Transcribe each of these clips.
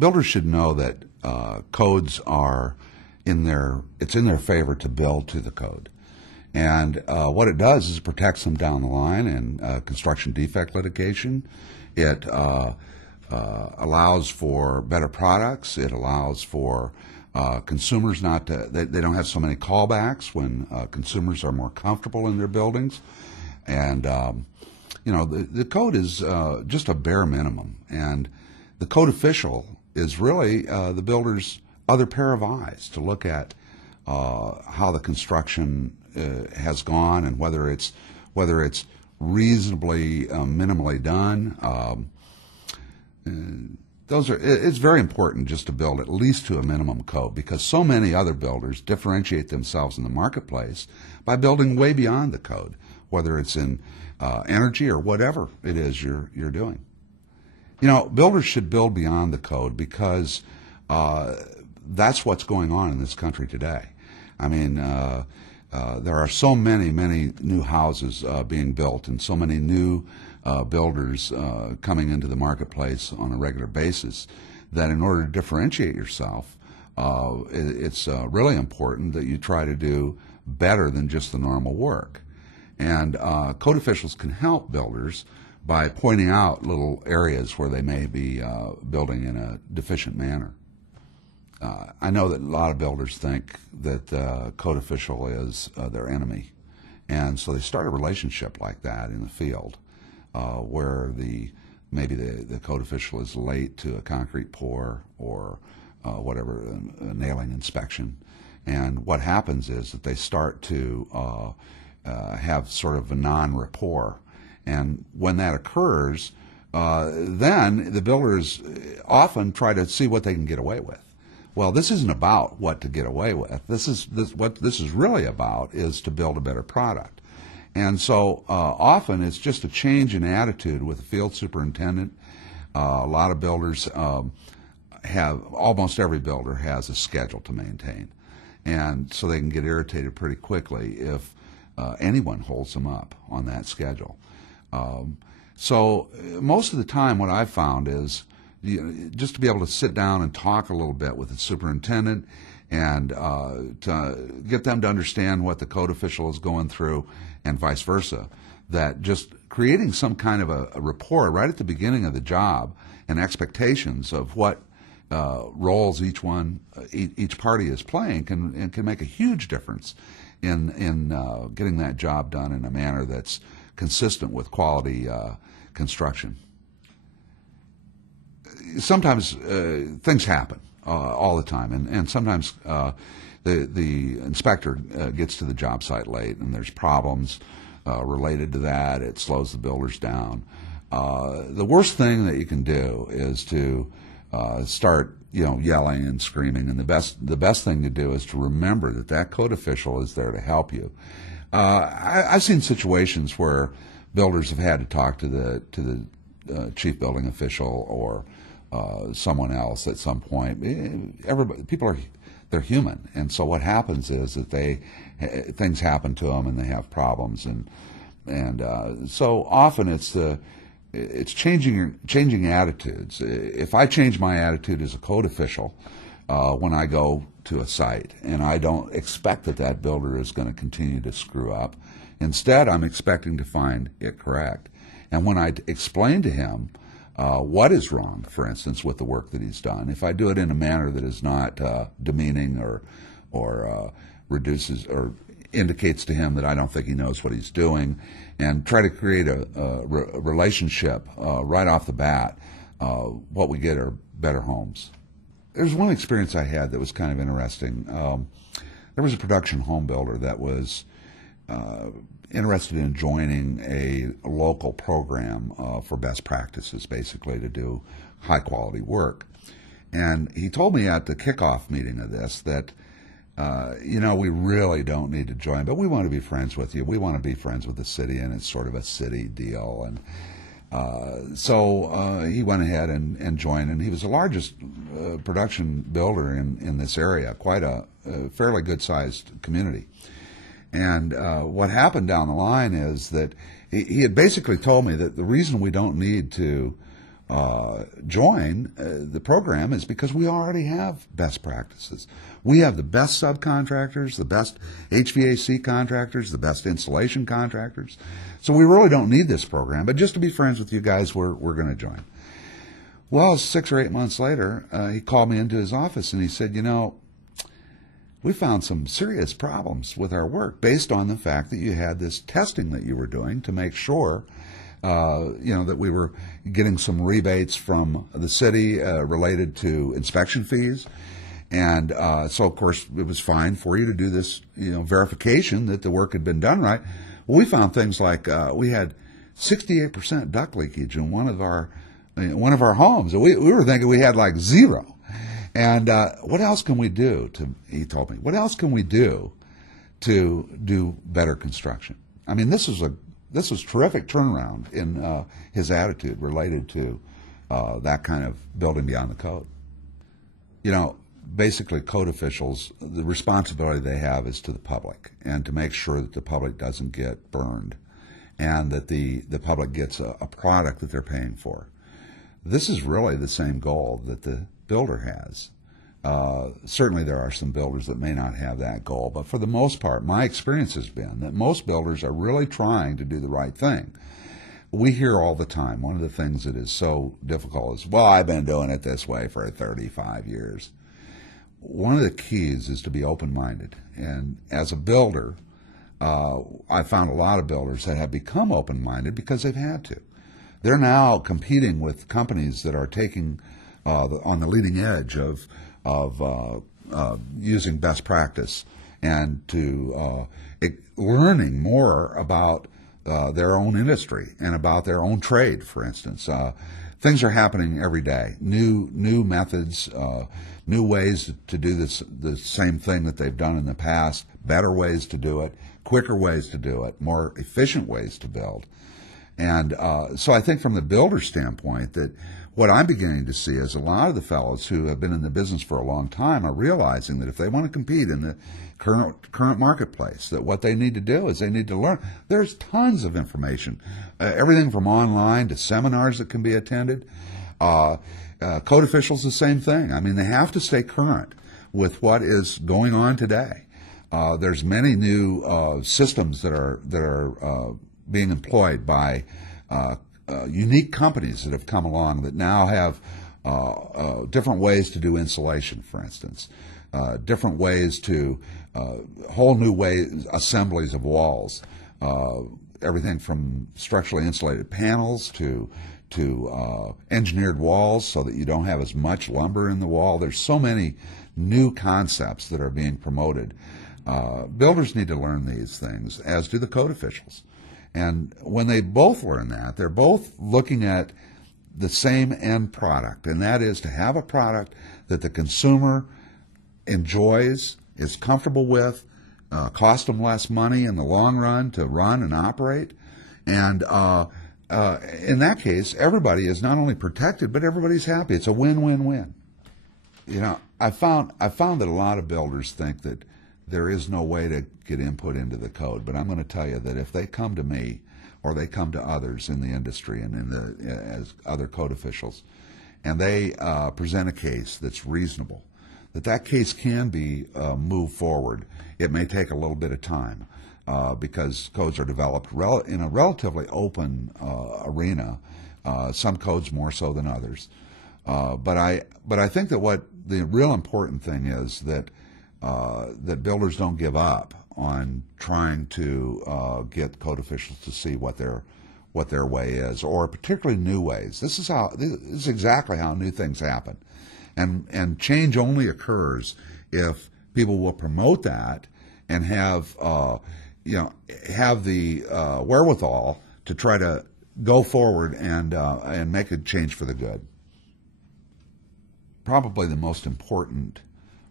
Builders should know that codes are it's in their favor to build to the code. And what it does is it protects them down the line in construction defect litigation. It allows for better products. It allows for consumers not to, they don't have so many callbacks when consumers are more comfortable in their buildings. And, the code is just a bare minimum. And the code official is really the builder's other pair of eyes to look at how the construction has gone and whether it's reasonably minimally done. It's very important just to build at least to a minimum code, because so many other builders differentiate themselves in the marketplace by building way beyond the code, whether it's in energy or whatever it is you're doing. Builders should build beyond the code because that's what's going on in this country today. I mean, there are so many new houses being built and so many new builders coming into the marketplace on a regular basis that in order to differentiate yourself, it's really important that you try to do better than just the normal work. And code officials can help builders by pointing out little areas where they may be building in a deficient manner. I know that a lot of builders think that the code official is their enemy, and so they start a relationship like that in the field, where maybe the code official is late to a concrete pour or whatever, a nailing inspection, and what happens is that they start to have sort of a non-rapport, and when that occurs, then the builders often try to see what they can get away with. Well, this isn't about what to get away with. What this is really about is to build a better product. And so often it's just a change in attitude with the field superintendent. A lot of builders almost every builder has a schedule to maintain. And so they can get irritated pretty quickly if anyone holds them up on that schedule. So most of the time what I've found is just to be able to sit down and talk a little bit with the superintendent and to get them to understand what the code official is going through and vice versa, that just creating some kind of a rapport right at the beginning of the job and expectations of what roles each party is playing can make a huge difference in getting that job done in a manner that's consistent with quality construction. Sometimes things happen all the time, and sometimes the inspector gets to the job site late, and there's problems related to that. It slows the builders down. The worst thing that you can do is to start yelling and screaming, and the best thing to do is to remember that code official is there to help you. I've seen situations where builders have had to talk to the chief building official or someone else at some point. They're human, and so what happens is that things happen to them and they have problems, and so often it's changing attitudes. If I change my attitude as a code official when I go to a site, and I don't expect that builder is going to continue to screw up, instead I'm expecting to find it correct. And when I explain to him what is wrong, for instance, with the work that he's done, if I do it in a manner that is not demeaning or reduces or indicates to him that I don't think he knows what he's doing, and try to create a relationship right off the bat, what we get are better homes. There's one experience I had that was kind of interesting. There was a production home builder that was interested in joining a local program for best practices, basically to do high-quality work. And he told me at the kickoff meeting of this that, we really don't need to join, but we want to be friends with you. We want to be friends with the city, and it's sort of a city deal. And so he went ahead and joined, and he was the largest production builder in this area, quite a fairly good-sized community. And what happened down the line is that he had basically told me that the reason we don't need to join the program is because we already have best practices. We have the best subcontractors, the best HVAC contractors, the best installation contractors. So we really don't need this program. But just to be friends with you guys, we're going to join. Well, 6 or 8 months later, he called me into his office and he said, you know, we found some serious problems with our work based on the fact that you had this testing that you were doing to make sure that we were getting some rebates from the city related to inspection fees. And so, of course, it was fine for you to do this, verification that the work had been done right. Well, we found things like we had 68% duct leakage in one of our homes. We were thinking we had like 0. And what else can we do he told me, what else can we do to do better construction? I mean, this was terrific turnaround in his attitude related to that kind of building beyond the code. Basically, code officials, the responsibility they have is to the public and to make sure that the public doesn't get burned and that the public gets a product that they're paying for. This is really the same goal that the builder has. Certainly there are some builders that may not have that goal, but for the most part, my experience has been that most builders are really trying to do the right thing. We hear all the time, one of the things that is so difficult is, well, I've been doing it this way for 35 years. One of the keys is to be open-minded. And as a builder, I found a lot of builders that have become open-minded because they've had to. They're now competing with companies that are taking on the leading edge of using best practice and to learning more about their own industry and about their own trade, for instance. Things are happening every day. New methods, new ways to do the same thing that they've done in the past, better ways to do it, quicker ways to do it, more efficient ways to build. And so I think from the builder standpoint that what I'm beginning to see is a lot of the fellows who have been in the business for a long time are realizing that if they want to compete in the current marketplace, that what they need to do is they need to learn. There's tons of information, everything from online to seminars that can be attended. Code officials, the same thing. I mean, they have to stay current with what is going on today. There's many new systems that are being employed by unique companies that have come along that now have different ways to do insulation, for instance, different ways to whole new ways, assemblies of walls, everything from structurally insulated panels to engineered walls so that you don't have as much lumber in the wall. There's so many new concepts that are being promoted. Builders need to learn these things, as do the code officials. And when they both learn that, they're both looking at the same end product, and that is to have a product that the consumer enjoys, is comfortable with, cost them less money in the long run to run and operate. And in that case, everybody is not only protected, but everybody's happy. It's a win-win-win. I found that a lot of builders think that there is no way to get input into the code, but I'm going to tell you that if they come to me or they come to others in the industry and as other code officials, and they present a case that's reasonable, that case can be moved forward. It may take a little bit of time because codes are developed in a relatively open arena. Some codes more so than others, but I think that what the real important thing is that builders don't give up on trying to get code officials to see what their way is, or particularly new ways. This is exactly how new things happen, and change only occurs if people will promote that and have the wherewithal to try to go forward and make a change for the good. Probably the most important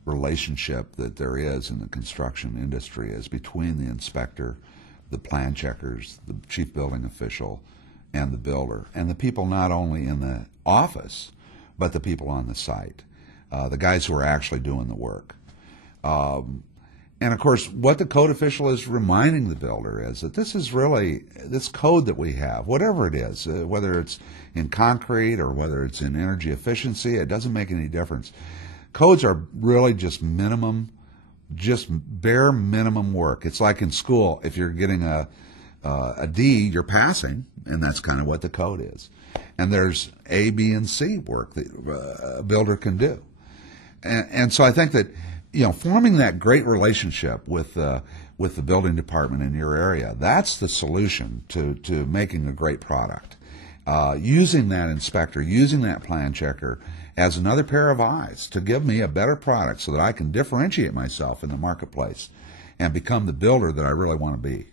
relationship that there is in the construction industry is between the inspector, the plan checkers, the chief building official, and the builder, and the people not only in the office, but the people on the site, the guys who are actually doing the work. And of course, what the code official is reminding the builder is that this is really, this code that we have, whatever it is, whether it's in concrete or whether it's in energy efficiency, it doesn't make any difference. Codes are really just minimum, just bare minimum work. It's like in school, if you're getting a D, you're passing, and that's kind of what the code is. And there's A, B, and C work that a builder can do. And so I think that, forming that great relationship with the building department in your area, that's the solution to making a great product. Using that inspector, using that plan checker as another pair of eyes to give me a better product so that I can differentiate myself in the marketplace and become the builder that I really want to be.